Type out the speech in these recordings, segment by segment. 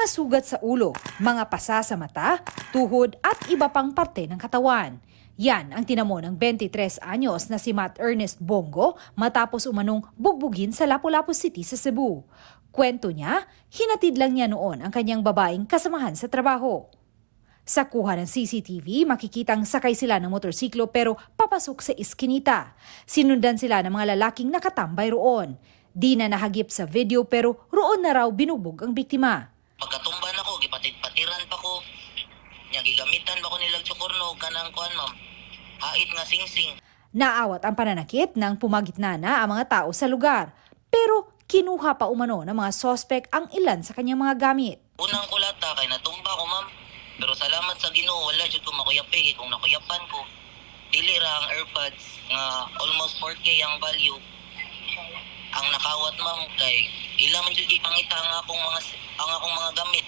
mga sugat sa ulo, mga pasa sa mata, tuhod at iba pang parte ng katawan. Yan ang tinamo ng 23 anyos na si Matt Ernest Bongo matapos umanong bugbugin sa Lapu-Lapu City sa Cebu. Kwento niya, hinatid lang niya noon ang kanyang babaeng kasamahan sa trabaho. Sa kuha ng CCTV, makikitang sakay sila ng motorsiklo pero papasok sa iskinita. Sinundan sila ng mga lalaking nakatambay roon. Di na nahagip sa video pero roon na raw binubog ang biktima. Pagkatumban ako, gipatid-patiran pa ko. Nya gigamitan pa ko nilang tsukorno kanang kuan ma'am. Hait nga singsing. Naawat ang pananakit nang pumagitna na ang mga tao sa lugar. Pero kinuha pa umano ng mga sospek ang ilan sa kanyang mga gamit. Unang kulata kay natumba ko ma'am. Pero salamat sa Ginoo wala jud ko makuyapi kung nakuyapan ko. Dili ra ang AirPods nga almost 4K ang value. Ang nakawat ma'am kay ila man jud ipangita ang akong mga gamit.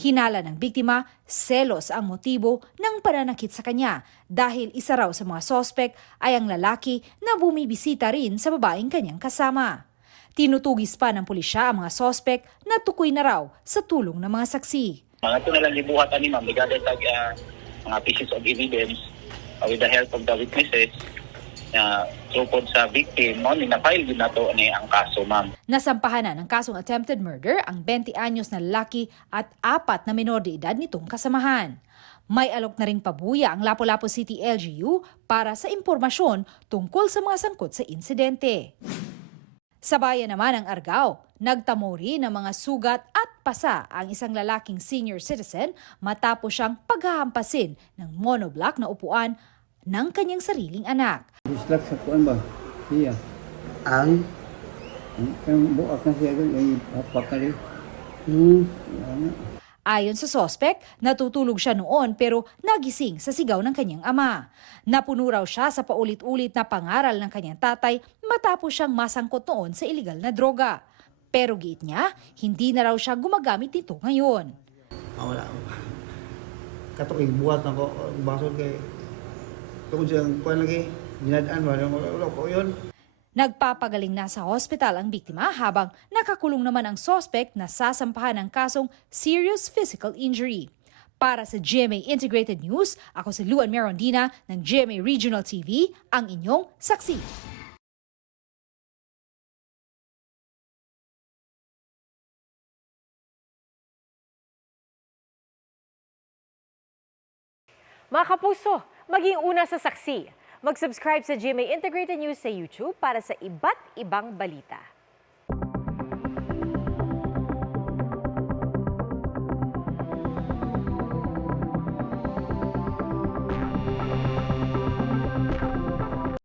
Hinala ng biktima, selos ang motibo ng pananakit sa kanya dahil isa raw sa mga sospek ay ang lalaki na bumibisita rin sa babaeng kanyang kasama. Tinutugis pa ng pulisya ang mga sospek na tukoy na raw sa tulong ng mga saksi. Mga ito na lang gibuhatan ni ma'am, ligado sa mga pieces of evidence with the help of the witnesses na tungkol sa victim, mo na-file din nato ni ang kaso, ma'am. Nasampahan na ng kasong attempted murder ang 20 anyos na lalaki at 4 na menor de edad nitong kasamahan. May alok na ring pabuya ang Lapu-Lapu City LGU para sa impormasyon tungkol sa mga sangkot sa insidente. Sa bayan naman ng Argao, nagtamo rin ng mga sugat at pasa ang isang lalaking senior citizen matapos siyang paghahampasin ng monoblock na upuan ng kanyang sariling anak. Dislike sa kuan ba? Siya. Ang Buak na siya doon, ay papakali. Ayon sa sospek, natutulog siya noon pero nagising sa sigaw ng kanyang ama. Napuno raw siya sa paulit-ulit na pangaral ng kanyang tatay matapos siyang masangkot noon sa iligal na droga. Pero giit niya, hindi na raw siya gumagamit nito ngayon. wala. Katok buhat na ko basod kay tungod siyang kuan lagi. Dinadaan ba wala ko yun. Nagpapagaling na sa hospital ang biktima habang nakakulong naman ang sospek na sasampahan ng kasong serious physical injury. Para sa GMA Integrated News, ako si Luan Merondina ng GMA Regional TV, ang inyong saksi. Mga kapuso, maging una sa saksi. Mag-subscribe sa GMA Integrated News sa YouTube para sa iba't ibang balita.